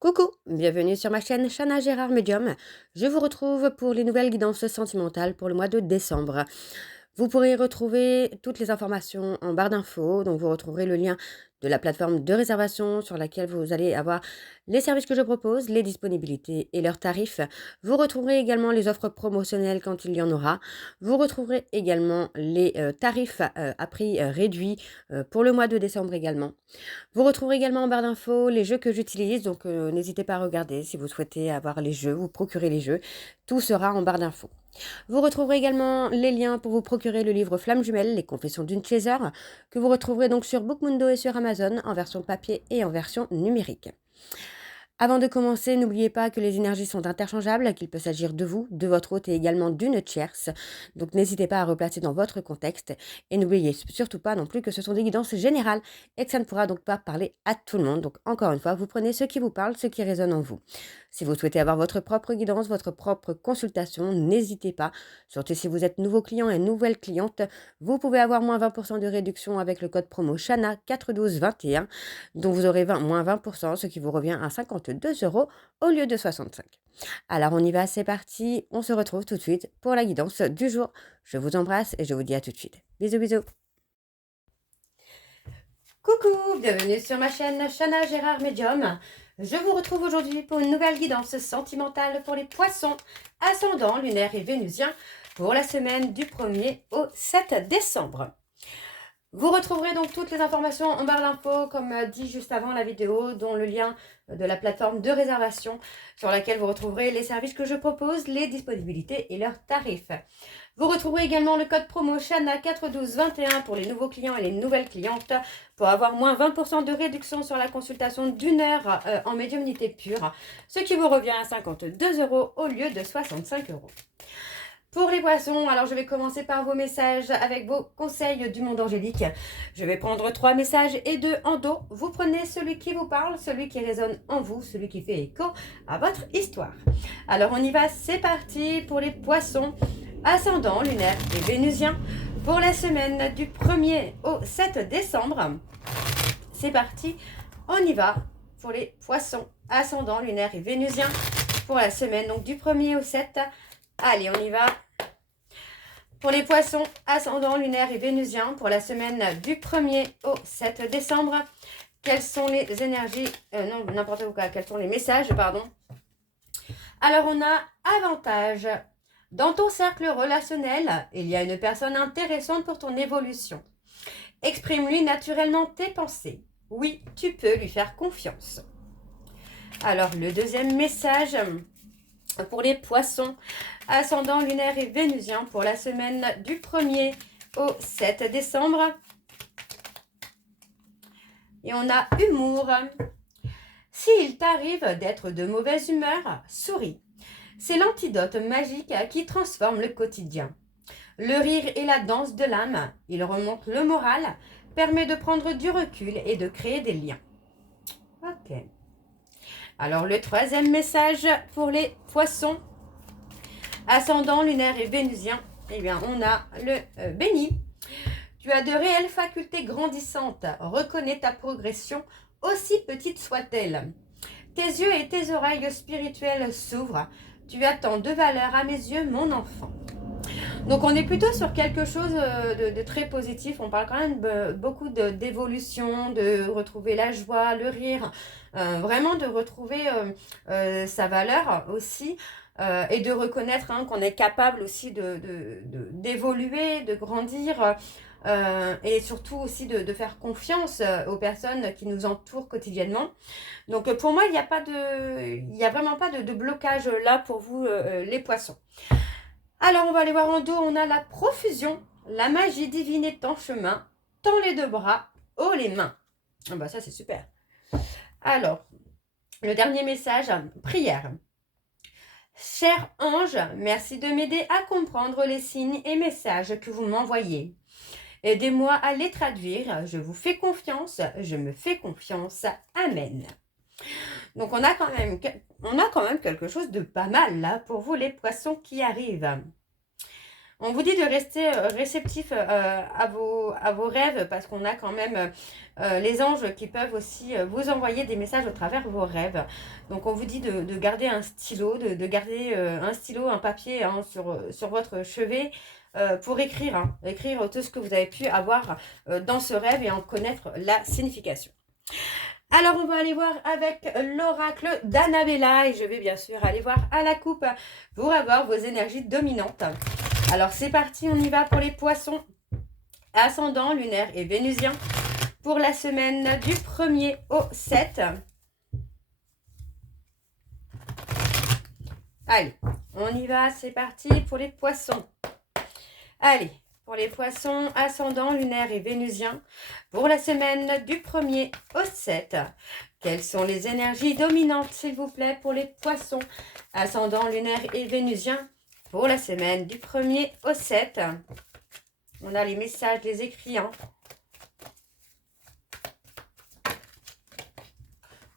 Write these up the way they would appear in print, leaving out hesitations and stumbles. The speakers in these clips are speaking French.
Coucou, bienvenue sur ma chaîne Chana Gérard Medium. Je vous retrouve pour les nouvelles guidances sentimentales pour le mois de décembre. Vous pourrez retrouver toutes les informations en barre d'infos, donc vous retrouverez le lien de la plateforme de réservation sur laquelle vous allez avoir les services que je propose, les disponibilités et leurs tarifs. Vous retrouverez également les offres promotionnelles quand il y en aura. Vous retrouverez également les tarifs à prix réduit pour le mois de décembre également. Vous retrouverez également en barre d'infos les jeux que j'utilise, donc n'hésitez pas à regarder si vous souhaitez avoir les jeux, vous procurer les jeux. Tout sera en barre d'infos. Vous retrouverez également les liens pour vous procurer le livre Flamme Jumelle, les confessions d'une chaser, que vous retrouverez donc sur Bookmundo et sur Amazon en version papier et en version numérique. Avant de commencer, n'oubliez pas que les énergies sont interchangeables, qu'il peut s'agir de vous, de votre hôte et également d'une tierce. Donc n'hésitez pas à replacer dans votre contexte et n'oubliez surtout pas non plus que ce sont des guidances générales et que ça ne pourra donc pas parler à tout le monde. Donc encore une fois, vous prenez ce qui vous parle, ce qui résonne en vous. Si vous souhaitez avoir votre propre guidance, votre propre consultation, n'hésitez pas. Surtout si vous êtes nouveau client et nouvelle cliente, vous pouvez avoir moins 20% de réduction avec le code promo Chana 41221, dont vous aurez moins 20%, ce qui vous revient à 52 euros au lieu de 65. Alors on y va, c'est parti, on se retrouve tout de suite pour la guidance du jour. Je vous embrasse et je vous dis à tout de suite. Bisous bisous. Coucou, bienvenue sur ma chaîne Chana Gérard Medium. Je vous retrouve aujourd'hui pour une nouvelle guidance sentimentale pour les poissons, ascendant lunaire et vénusien pour la semaine du 1er au 7 décembre. Vous retrouverez donc toutes les informations en barre d'infos, comme dit juste avant la vidéo, dont le lien de la plateforme de réservation sur laquelle vous retrouverez les services que je propose, les disponibilités et leurs tarifs. Vous retrouverez également le code promo Chana 41221 pour les nouveaux clients et les nouvelles clientes pour avoir moins 20% de réduction sur la consultation d'une heure en médiumnité pure, ce qui vous revient à 52 euros au lieu de 65 euros. Pour les poissons, alors je vais commencer par vos messages avec vos conseils du monde angélique. Je vais prendre 3 messages et 2 en dos. Vous prenez celui qui vous parle, celui qui résonne en vous, celui qui fait écho à votre histoire. Alors on y va, c'est parti pour les poissons, ascendant, lunaire et vénusien pour la semaine du 1er au 7 décembre. C'est parti, on y va pour les poissons, ascendant, lunaire et vénusien pour la semaine donc du 1er au 7. Allez, on y va. Pour les poissons, ascendant, lunaire et vénusien, pour la semaine du 1er au 7 décembre, quelles sont les énergies, non, n'importe quoi, quels sont les messages, pardon. Alors, on a avantage. Dans ton cercle relationnel, il y a une personne intéressante pour ton évolution. Exprime-lui naturellement tes pensées. Oui, tu peux lui faire confiance. Alors, le deuxième message pour les poissons, ascendant lunaire et vénusien pour la semaine du 1er au 7 décembre. Et on a humour. S'il t'arrive d'être de mauvaise humeur, souris. C'est l'antidote magique qui transforme le quotidien. Le rire et la danse de l'âme, il remonte le moral, permet de prendre du recul et de créer des liens. Ok. Alors le troisième message pour les poissons, ascendant lunaire et vénusien, eh bien on a le béni. Tu as de réelles facultés grandissantes. Reconnais ta progression, aussi petite soit-elle. Tes yeux et tes oreilles spirituelles s'ouvrent. Tu as tant de valeur à mes yeux, mon enfant. Donc on est plutôt sur quelque chose de très positif. On parle quand même beaucoup d'évolution, de retrouver la joie, le rire, vraiment de retrouver sa valeur aussi. Et de reconnaître qu'on est capable aussi d'évoluer, de grandir et surtout aussi de faire confiance aux personnes qui nous entourent quotidiennement. Donc pour moi, il n'y a vraiment pas de blocage là pour vous les poissons. Alors on va aller voir en dos, on a la profusion, la magie divine est en chemin, tends les deux bras, haut les mains. Ah bah ça c'est super. Alors, le dernier message, prière. Cher ange, merci de m'aider à comprendre les signes et messages que vous m'envoyez. Aidez-moi à les traduire. Je vous fais confiance. Je me fais confiance. Amen. Donc, on a quand même quelque chose de pas mal là pour vous, les poissons qui arrivent. On vous dit de rester réceptif à vos rêves parce qu'on a quand même les anges qui peuvent aussi vous envoyer des messages au travers vos rêves. Donc on vous dit de garder un stylo, de garder un stylo, un papier hein, sur votre chevet pour écrire, écrire tout ce que vous avez pu avoir dans ce rêve et en connaître la signification. Alors, on va aller voir avec l'oracle d'Annabella et je vais bien sûr aller voir à la coupe pour avoir vos énergies dominantes. Alors, c'est parti, on y va pour les poissons, ascendant, lunaire et vénusien pour la semaine du 1er au 7. Allez, on y va, c'est parti pour les poissons. Allez, pour les poissons, ascendant, lunaire et vénusien, pour la semaine du 1er au 7. Quelles sont les énergies dominantes, s'il vous plaît, pour les poissons, ascendant, lunaire et vénusien, pour la semaine du 1er au 7. On a les messages, les écrits. Et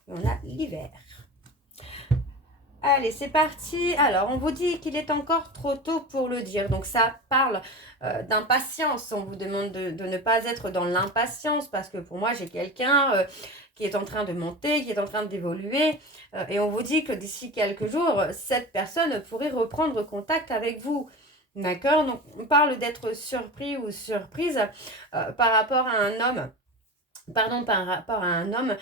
on a l'hiver. Allez, c'est parti. Alors, on vous dit qu'il est encore trop tôt pour le dire. Donc, ça parle d'impatience. On vous demande de ne pas être dans l'impatience parce que pour moi, j'ai quelqu'un qui est en train de monter, qui est en train d'évoluer. Et on vous dit que d'ici quelques jours, cette personne pourrait reprendre contact avec vous. D'accord? Donc, on parle d'être surpris ou surprise par rapport à un homme. Pardon, par rapport à un homme,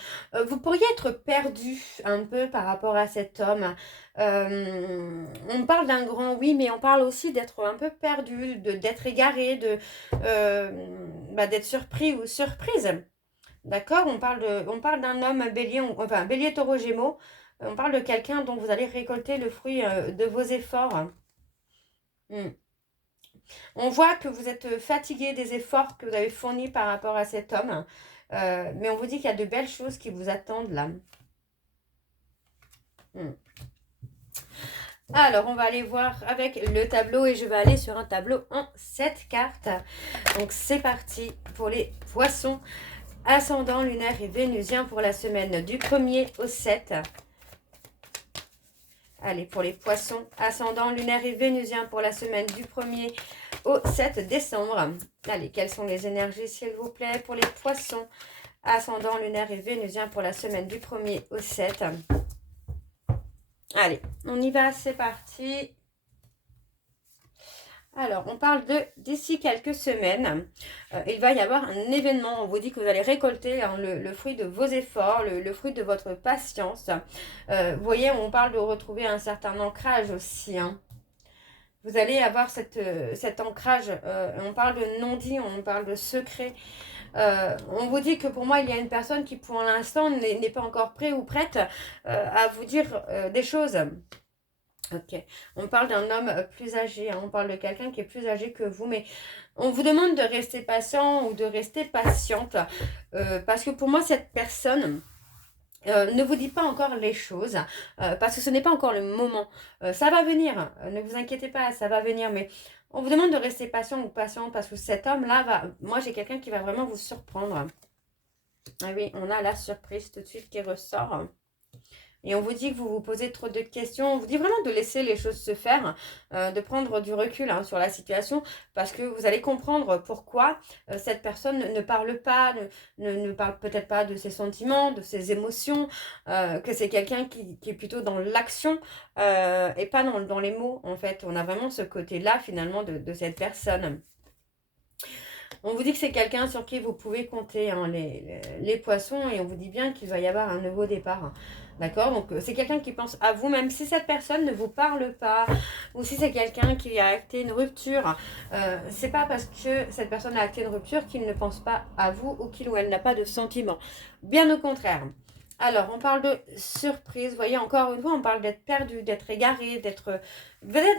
vous pourriez être perdu un peu par rapport à cet homme. On parle d'un grand oui, mais on parle aussi d'être un peu perdu, d'être égaré, d'être surpris ou surprise. D'accord? On parle d'un homme bélier, enfin bélier taureau gémeaux. On parle de quelqu'un dont vous allez récolter le fruit de vos efforts. On voit que vous êtes fatigué des efforts que vous avez fournis par rapport à cet homme. Mais on vous dit qu'il y a de belles choses qui vous attendent là. Alors, on va aller voir avec le tableau et je vais aller sur un tableau en 7 cartes. Donc, c'est parti pour les poissons, ascendant, lunaire et vénusien pour la semaine du 1er au 7. Allez, pour les poissons, ascendant, lunaire et vénusien pour la semaine du 1er au 7 décembre. Allez, quelles sont les énergies, s'il vous plaît, pour les poissons, ascendant, lunaire et vénusien pour la semaine du 1er au 7. Allez, on y va, c'est parti. Alors, on parle de d'ici quelques semaines, il va y avoir un événement. On vous dit que vous allez récolter le fruit de vos efforts, le fruit de votre patience. Vous voyez, on parle de retrouver un certain ancrage aussi. Vous allez avoir cet ancrage. On parle de non-dit, on parle de secret. On vous dit que pour moi, il y a une personne qui, pour l'instant, n'est pas encore prête ou prête à vous dire des choses. Ok, on parle d'un homme plus âgé, on parle de quelqu'un qui est plus âgé que vous, mais on vous demande de rester patient ou de rester patiente, parce que pour moi, cette personne ne vous dit pas encore les choses, parce que ce n'est pas encore le moment. Ça va venir, ne vous inquiétez pas, ça va venir, mais on vous demande de rester patient ou patient, parce que cet homme-là va... Moi, j'ai quelqu'un qui va vraiment vous surprendre. Ah oui, on a la surprise tout de suite qui ressort. Et on vous dit que vous vous posez trop de questions. On vous dit vraiment de laisser les choses se faire, de prendre du recul sur la situation, parce que vous allez comprendre pourquoi cette personne ne parle pas, ne parle peut-être pas de ses sentiments, de ses émotions, que c'est quelqu'un qui est plutôt dans l'action et pas dans les mots, en fait. On a vraiment ce côté-là, finalement, de cette personne. On vous dit que c'est quelqu'un sur qui vous pouvez compter, les poissons, et on vous dit bien qu'il va y avoir un nouveau départ. D'accord? Donc, c'est quelqu'un qui pense à vous, même si cette personne ne vous parle pas, ou si c'est quelqu'un qui a acté une rupture. C'est pas parce que cette personne a acté une rupture qu'il ne pense pas à vous ou qu'il ou elle n'a pas de sentiments. Bien au contraire. Alors, on parle de surprise. Vous voyez, encore une fois, on parle d'être perdu, d'être égaré, d'être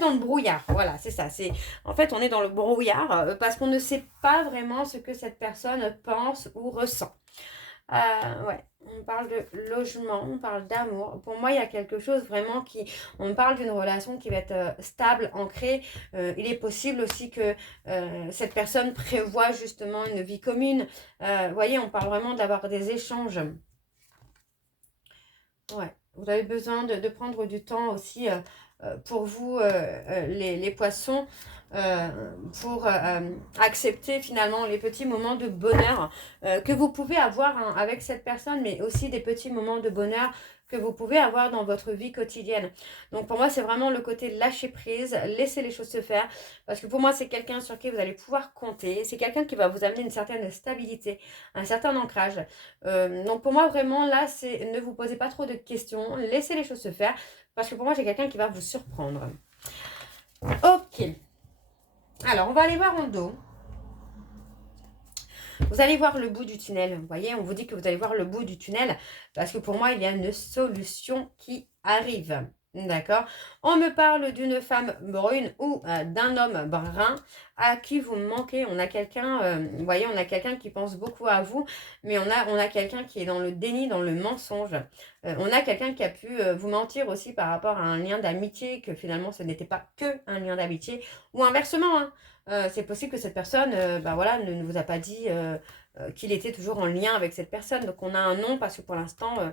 dans le brouillard. Voilà, c'est ça. En fait, on est dans le brouillard parce qu'on ne sait pas vraiment ce que cette personne pense ou ressent. Ouais, on parle de logement, on parle d'amour. Pour moi, il y a quelque chose vraiment on parle d'une relation qui va être stable, ancrée. Il est possible aussi que cette personne prévoit justement une vie commune. Vous voyez, on parle vraiment d'avoir des échanges. Ouais, Vous avez besoin de prendre du temps aussi pour vous, les poissons, euh, pour accepter finalement les petits moments de bonheur que vous pouvez avoir hein, avec cette personne, mais aussi des petits moments de bonheur que vous pouvez avoir dans votre vie quotidienne. Donc pour moi, c'est vraiment le côté lâcher prise, laisser les choses se faire, parce que pour moi, c'est quelqu'un sur qui vous allez pouvoir compter, c'est quelqu'un qui va vous amener une certaine stabilité, un certain ancrage. Donc pour moi, vraiment, là, c'est ne vous posez pas trop de questions, laissez les choses se faire, parce que pour moi, j'ai quelqu'un qui va vous surprendre. Ok. Alors, on va aller voir en dos. Vous allez voir le bout du tunnel. Vous voyez, on vous dit que vous allez voir le bout du tunnel parce que pour moi, il y a une solution qui arrive. D'accord. On me parle d'une femme brune ou d'un homme brun à qui vous manquez. On a quelqu'un, vous voyez, on a quelqu'un qui pense beaucoup à vous, mais on a quelqu'un qui est dans le déni, dans le mensonge. On a quelqu'un qui a pu vous mentir aussi par rapport à un lien d'amitié, que finalement ce n'était pas que un lien d'amitié, ou inversement, hein. C'est possible que cette personne voilà, ne vous a pas dit qu'il était toujours en lien avec cette personne. Donc on a un non parce que pour l'instant,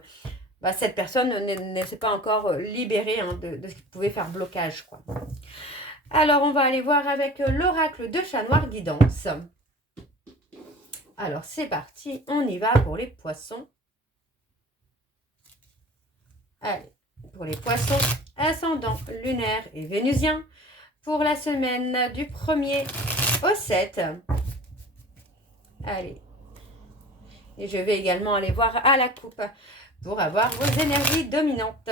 cette personne ne s'est pas encore libérée hein, de ce qui pouvait faire blocage, quoi. Alors on va aller voir avec l'oracle de Chat Noir Guidance. Alors c'est parti, on y va pour les poissons. Allez, pour les poissons, ascendant lunaire et vénusien, pour la semaine du 1er au 7. Allez. Et je vais également aller voir à la coupe pour avoir vos énergies dominantes.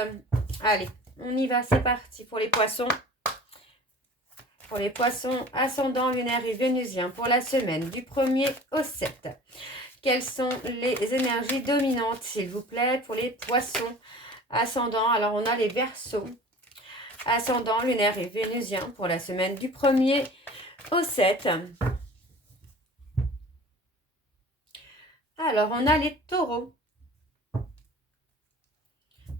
Allez, on y va, c'est parti pour les poissons. Pour les poissons, ascendant lunaire et vénusien pour la semaine du 1er au 7. Quelles sont les énergies dominantes, s'il vous plaît, pour les poissons ascendant? Alors, on a les Verseaux. Ascendant lunaire et vénusien pour la semaine du 1er au 7. Alors, on a les taureaux.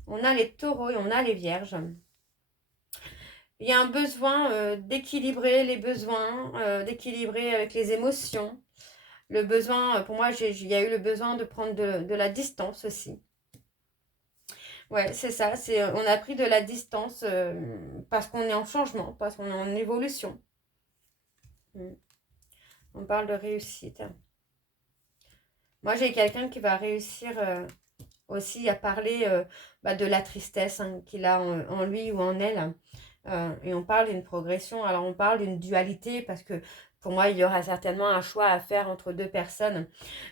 On a les taureaux et on a les vierges. Il y a un besoin d'équilibrer les besoins, d'équilibrer avec les émotions. Le besoin, pour moi, il y a eu le besoin de prendre de la distance aussi. Ouais, c'est ça. On a pris de la distance parce qu'on est en changement, parce qu'on est en évolution. On parle de réussite. Moi, j'ai quelqu'un qui va réussir aussi à parler de la tristesse hein, qu'il a en lui ou en elle. Et on parle d'une progression. Alors, on parle d'une dualité parce que pour moi, il y aura certainement un choix à faire entre deux personnes.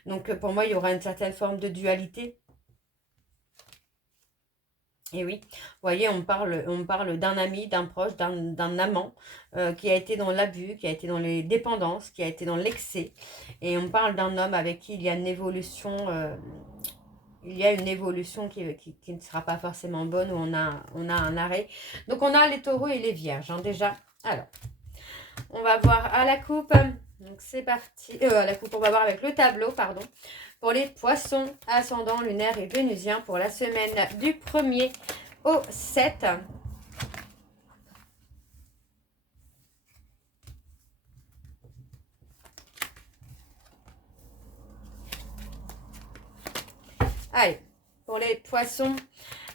Donc, pour moi, il y aura une certaine forme de dualité. Et oui, vous voyez, on parle d'un ami, d'un proche, d'un amant qui a été dans l'abus, qui a été dans les dépendances, qui a été dans l'excès. Et on parle d'un homme avec qui il y a une évolution, qui ne sera pas forcément bonne, où on a un arrêt. Donc on a les taureaux et les vierges, hein, déjà. Alors, on va voir à la coupe. Donc c'est parti. À la coupe, on va voir avec le tableau, pardon. Pour les poissons, ascendant lunaire et vénusien pour la semaine du 1er au 7. Allez, pour les poissons,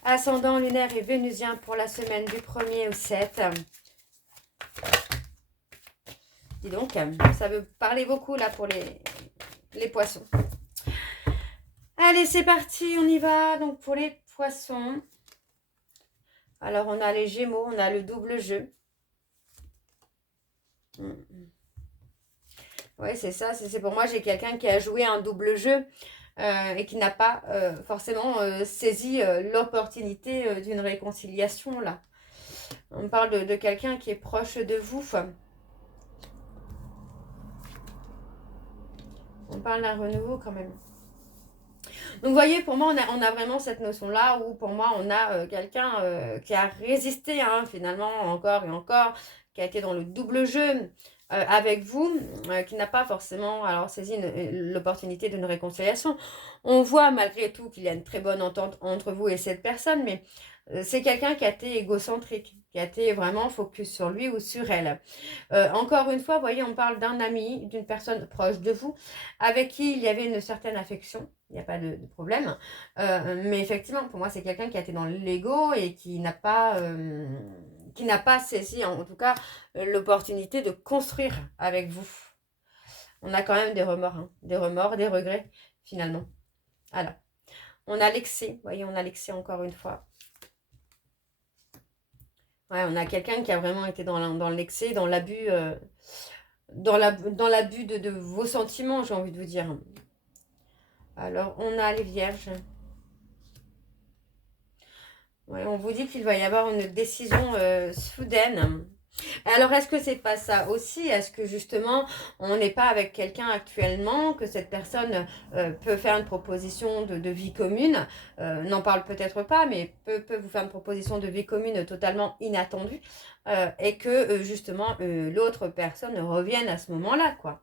ascendant lunaire et vénusien pour la semaine du 1er au 7. Dis donc, ça veut parler beaucoup là pour les poissons. Allez, c'est parti, on y va. Donc, pour les poissons. Alors, on a les Gémeaux, on a le double jeu. Oui, c'est ça. C'est pour moi, j'ai quelqu'un qui a joué un double jeu et qui n'a pas forcément saisi l'opportunité d'une réconciliation, là. On parle de quelqu'un qui est proche de vous. On parle d'un renouveau quand même. Donc, vous voyez, pour moi, on a vraiment cette notion-là où, pour moi, on a quelqu'un qui a résisté, hein, finalement, encore et encore, qui a été dans le double jeu avec vous, qui n'a pas forcément saisi l'opportunité d'une réconciliation. On voit, malgré tout, qu'il y a une très bonne entente entre vous et cette personne, mais c'est quelqu'un qui a été égocentrique, qui a été vraiment focus sur lui ou sur elle. Encore une fois, vous voyez, on parle d'un ami, d'une personne proche de vous, avec qui il y avait une certaine affection. Il n'y a pas de problème. Mais effectivement, pour moi, c'est quelqu'un qui a été dans l'ego et qui n'a pas saisi, en tout cas, l'opportunité de construire avec vous. On a quand même des remords, hein, des remords, des regrets, finalement. Alors, on a l'excès. Vous voyez, on a l'excès encore une fois. Ouais, on a quelqu'un qui a vraiment été dans l'excès, dans l'abus, dans l'abus de vos sentiments, j'ai envie de vous dire. Alors, on a les vierges. Ouais, on vous dit qu'il va y avoir une décision soudaine. Alors, est-ce que c'est pas ça aussi? Est-ce que justement, on n'est pas avec quelqu'un actuellement, que cette personne peut faire une proposition de vie commune, n'en parle peut-être pas, mais peut vous faire une proposition de vie commune totalement inattendue, et que justement, l'autre personne revienne à ce moment-là, quoi.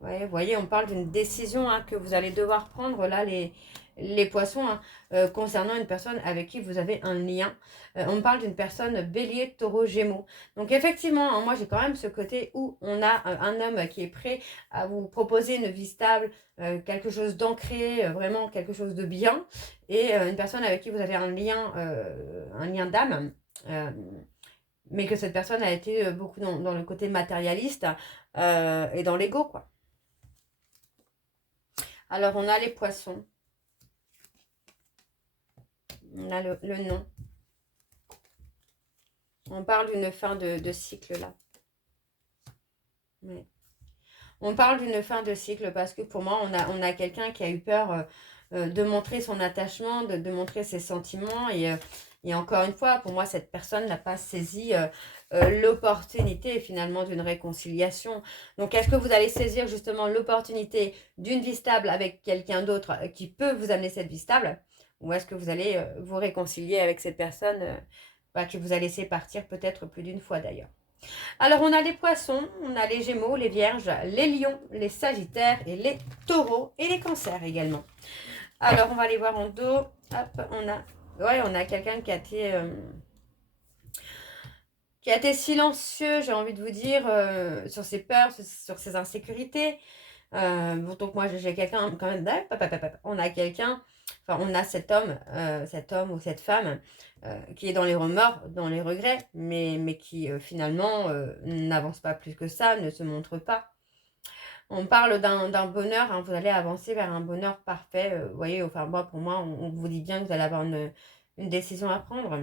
Ouais, vous voyez, on parle d'une décision hein, que vous allez devoir prendre là, les poissons, hein, concernant une personne avec qui vous avez un lien. On parle d'une personne bélier, taureau, gémeaux. Donc effectivement, hein, moi j'ai quand même ce côté où on a un homme qui est prêt à vous proposer une vie stable, quelque chose d'ancré, vraiment quelque chose de bien, et une personne avec qui vous avez un lien d'âme. Mais que cette personne a été beaucoup dans le côté matérialiste et dans l'ego, quoi. Alors, on a les poissons. On a le nom. On parle d'une fin de cycle, là. Oui. On parle d'une fin de cycle parce que pour moi, on a quelqu'un qui a eu peur de montrer son attachement, de montrer ses sentiments. Et encore une fois, pour moi, cette personne n'a pas saisi l'opportunité finalement d'une réconciliation. Donc, est-ce que vous allez saisir justement l'opportunité d'une vie stable avec quelqu'un d'autre qui peut vous amener cette vie stable? Ou est-ce que vous allez vous réconcilier avec cette personne que vous a laissé partir peut-être plus d'une fois d'ailleurs? Alors, on a les poissons, on a les gémeaux, les vierges, les lions, les sagittaires et les taureaux et les cancers également. Alors, on va aller voir en dos. Hop, on a quelqu'un qui a été silencieux, j'ai envie de vous dire, sur ses peurs, sur ses insécurités. Bon, donc moi, j'ai quelqu'un quand même. On a quelqu'un, enfin, on a cet homme ou cette femme qui est dans les remords, dans les regrets, mais qui finalement n'avance pas plus que ça, ne se montre pas. On parle d'un bonheur, hein, vous allez avancer vers un bonheur parfait. Vous voyez, enfin, moi, pour moi, on vous dit bien que vous allez avoir une décision à prendre.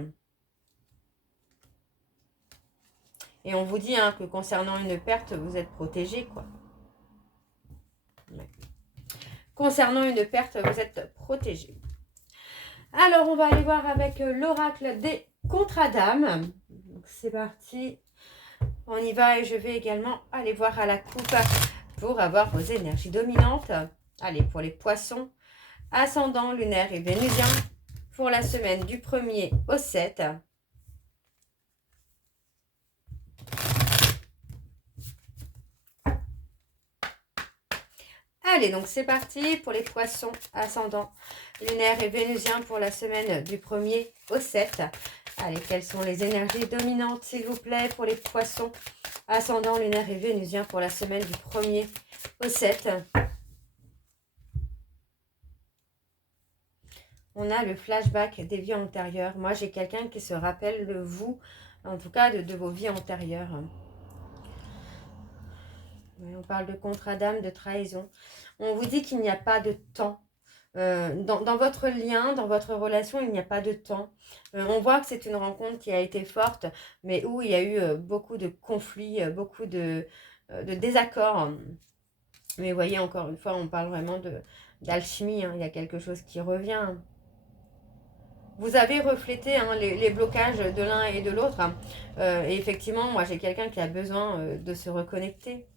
Et on vous dit hein, que concernant une perte, vous êtes protégé, quoi. Ouais. Concernant une perte, vous êtes protégé. Alors, on va aller voir avec l'oracle des contrats d'âme. C'est parti. On y va et je vais également aller voir à la coupe pour avoir vos énergies dominantes. Allez, pour les poissons, ascendant, lunaire et vénusien, pour la semaine du 1er au 7. Allez, donc c'est parti pour les poissons, ascendant, lunaire et vénusien pour la semaine du 1er au 7. Allez, quelles sont les énergies dominantes, s'il vous plaît, pour les poissons, ascendant, lunaire et vénusien pour la semaine du 1er au 7. On a le flashback des vies antérieures. Moi, j'ai quelqu'un qui se rappelle de vous, en tout cas de vos vies antérieures. Oui, on parle de contrat d'âme, de trahison. On vous dit qu'il n'y a pas de temps. Dans votre lien, dans votre relation, il n'y a pas de temps. On voit que c'est une rencontre qui a été forte, mais où il y a eu beaucoup de conflits, beaucoup de désaccords. Mais vous voyez, encore une fois, on parle vraiment d'alchimie. Hein. Il y a quelque chose qui revient. Vous avez reflété hein, les blocages de l'un et de l'autre. Hein. Et effectivement, moi, j'ai quelqu'un qui a besoin de se reconnecter.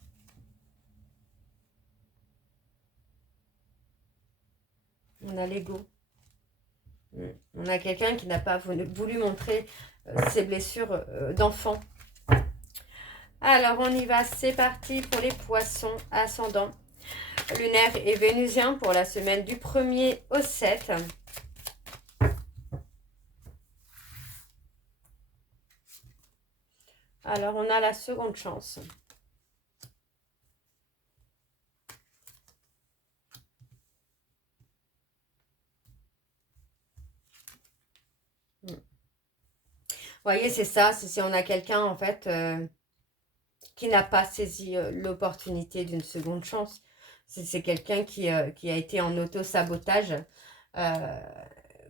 On a l'ego. On a quelqu'un qui n'a pas voulu montrer ses blessures d'enfant. Alors, on y va. C'est parti pour les poissons ascendants, lunaire et vénusien pour la semaine du 1er au 7. Alors, on a la seconde chance. voyez, c'est ça, c'est si on a quelqu'un, en fait, qui n'a pas saisi l'opportunité d'une seconde chance. C'est quelqu'un qui a été en auto-sabotage. Euh,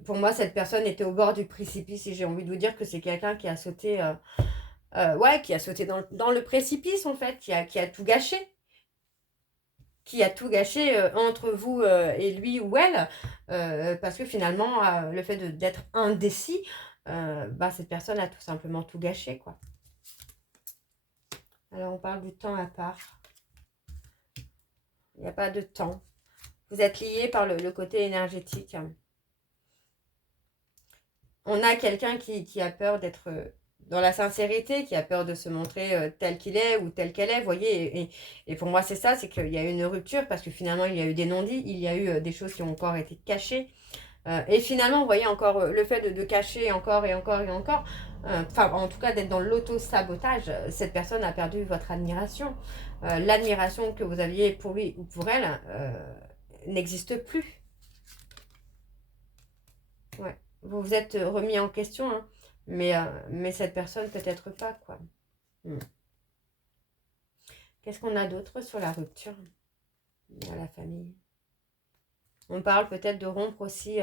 pour moi, cette personne était au bord du précipice et j'ai envie de vous dire que c'est quelqu'un qui a sauté, ouais, qui a sauté dans le précipice, en fait, qui a tout gâché. Qui a tout gâché entre vous et lui ou elle, parce que finalement, le fait d'être indécis, bah, cette personne a tout simplement tout gâché, quoi. Alors, on parle du temps à part. Il n'y a pas de temps. Vous êtes liés par le côté énergétique. On a quelqu'un qui a peur d'être dans la sincérité, qui a peur de se montrer tel qu'il est ou telle qu'elle est, vous voyez. Et pour moi, c'est ça, c'est qu'il y a eu une rupture parce que finalement, il y a eu des non-dits, il y a eu des choses qui ont encore été cachées. Et finalement, vous voyez encore le fait de cacher encore et encore et encore, enfin en tout cas d'être dans l'auto-sabotage, cette personne a perdu votre admiration. L'admiration que vous aviez pour lui ou pour elle n'existe plus. Ouais. Vous vous êtes remis en question, hein, mais cette personne peut-être pas, quoi. Qu'est-ce qu'on a d'autre sur la rupture à la famille? On parle peut-être de rompre aussi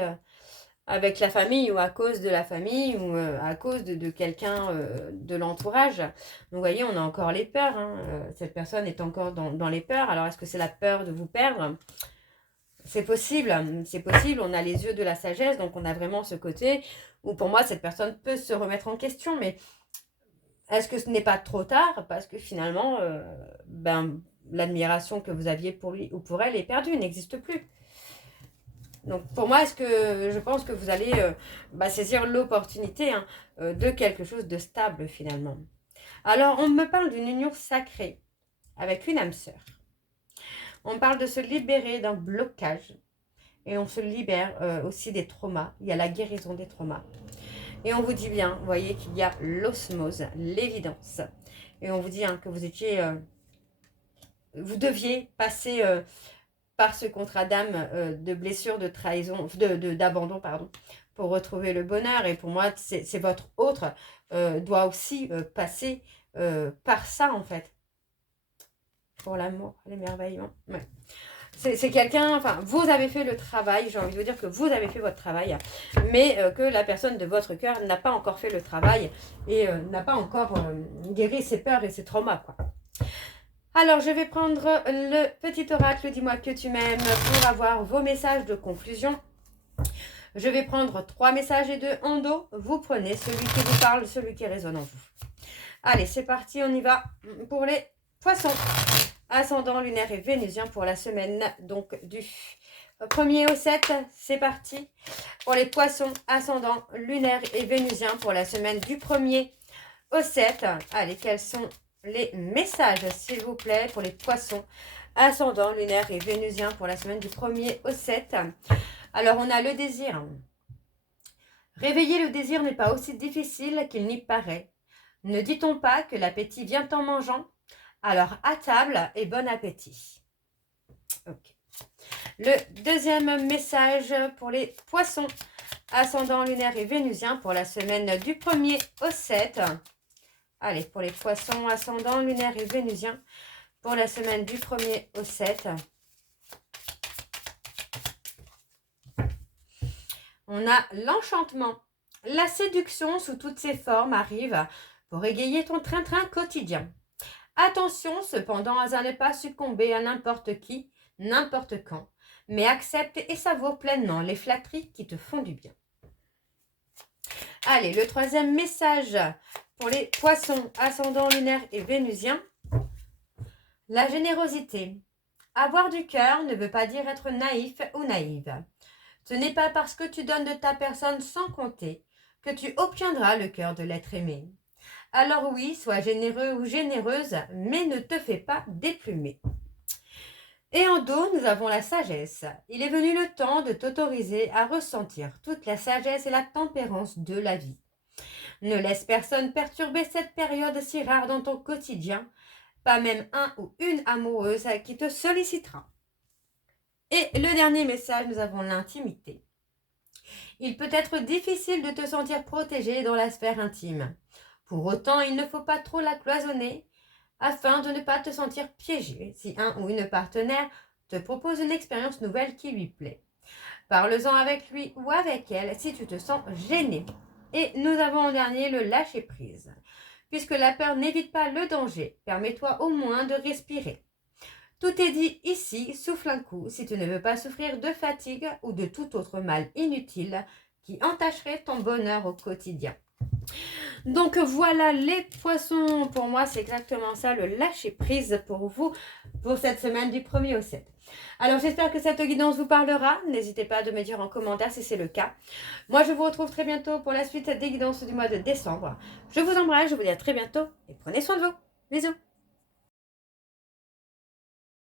avec la famille ou à cause de la famille ou à cause de quelqu'un de l'entourage. Donc vous voyez, on a encore les peurs. Hein. Cette personne est encore dans les peurs. Alors est-ce que c'est la peur de vous perdre? C'est possible, on a les yeux de la sagesse, donc on a vraiment ce côté où pour moi cette personne peut se remettre en question, mais est-ce que ce n'est pas trop tard? Parce que finalement, ben, l'admiration que vous aviez pour lui ou pour elle est perdue, n'existe plus. Donc pour moi, je pense que vous allez saisir l'opportunité de quelque chose de stable finalement. Alors on me parle d'une union sacrée avec une âme sœur. On parle de se libérer d'un blocage et on se libère aussi des traumas. Il y a la guérison des traumas. Et on vous dit bien, vous voyez qu'il y a l'osmose, l'évidence. Et on vous dit que vous étiez, vous deviez passer par ce contrat d'âme de blessure, de trahison, d'abandon, pardon, pour retrouver le bonheur. Et pour moi, c'est votre autre doit aussi passer par ça, en fait. Pour l'amour, l'émerveillement. Ouais. C'est quelqu'un, enfin, vous avez fait le travail, j'ai envie de vous dire que vous avez fait votre travail, mais que la personne de votre cœur n'a pas encore fait le travail et n'a pas encore guéri ses peurs et ses traumas, quoi. Alors, je vais prendre le petit oracle, dis-moi que tu m'aimes, pour avoir vos messages de conclusion. Je vais prendre 3 messages et 2 en dos. Vous prenez celui qui vous parle, celui qui résonne en vous. Allez, c'est parti, on y va pour les poissons. Ascendant lunaire et vénusien pour la semaine donc du 1er au 7. C'est parti pour les poissons, ascendant lunaire et vénusien pour la semaine du 1er au 7. Allez, quels sont les messages, s'il vous plaît, pour les poissons, ascendant lunaire et vénusien pour la semaine du 1er au 7. Alors, on a le désir. Réveiller le désir n'est pas aussi difficile qu'il n'y paraît. Ne dit-on pas que l'appétit vient en mangeant? Alors, à table et bon appétit. Okay. Le deuxième message pour les poissons, ascendant lunaire et vénusien pour la semaine du 1er au 7. Allez, pour les poissons, ascendant lunaire et vénusien pour la semaine du 1er au 7. On a l'enchantement. La séduction sous toutes ses formes arrive pour égayer ton train-train quotidien. Attention cependant à ne pas succomber à n'importe qui, n'importe quand, mais accepte et savoure pleinement les flatteries qui te font du bien. Allez, le troisième message pour les poissons, ascendant lunaire et vénusien. La générosité. Avoir du cœur ne veut pas dire être naïf ou naïve. Ce n'est pas parce que tu donnes de ta personne sans compter que tu obtiendras le cœur de l'être aimé. Alors oui, sois généreux ou généreuse, mais ne te fais pas déplumer. Et en dos, nous avons la sagesse. Il est venu le temps de t'autoriser à ressentir toute la sagesse et la tempérance de la vie. Ne laisse personne perturber cette période si rare dans ton quotidien, pas même un ou une amoureuse qui te sollicitera. Et le dernier message, nous avons l'intimité. Il peut être difficile de te sentir protégé dans la sphère intime. Pour autant, il ne faut pas trop la cloisonner afin de ne pas te sentir piégé si un ou une partenaire te propose une expérience nouvelle qui lui plaît. Parle-en avec lui ou avec elle si tu te sens gêné. Et nous avons en dernier le lâcher-prise. Puisque la peur n'évite pas le danger, permets-toi au moins de respirer. Tout est dit ici, souffle un coup si tu ne veux pas souffrir de fatigue ou de tout autre mal inutile qui entacherait ton bonheur au quotidien. Donc voilà les poissons, pour moi c'est exactement ça, le lâcher prise pour vous, pour cette semaine du 1er au 7. Alors j'espère que cette guidance vous parlera, n'hésitez pas à me dire en commentaire si c'est le cas. Moi je vous retrouve très bientôt pour la suite des guidances du mois de décembre. Je vous embrasse, je vous dis à très bientôt et prenez soin de vous. Bisous.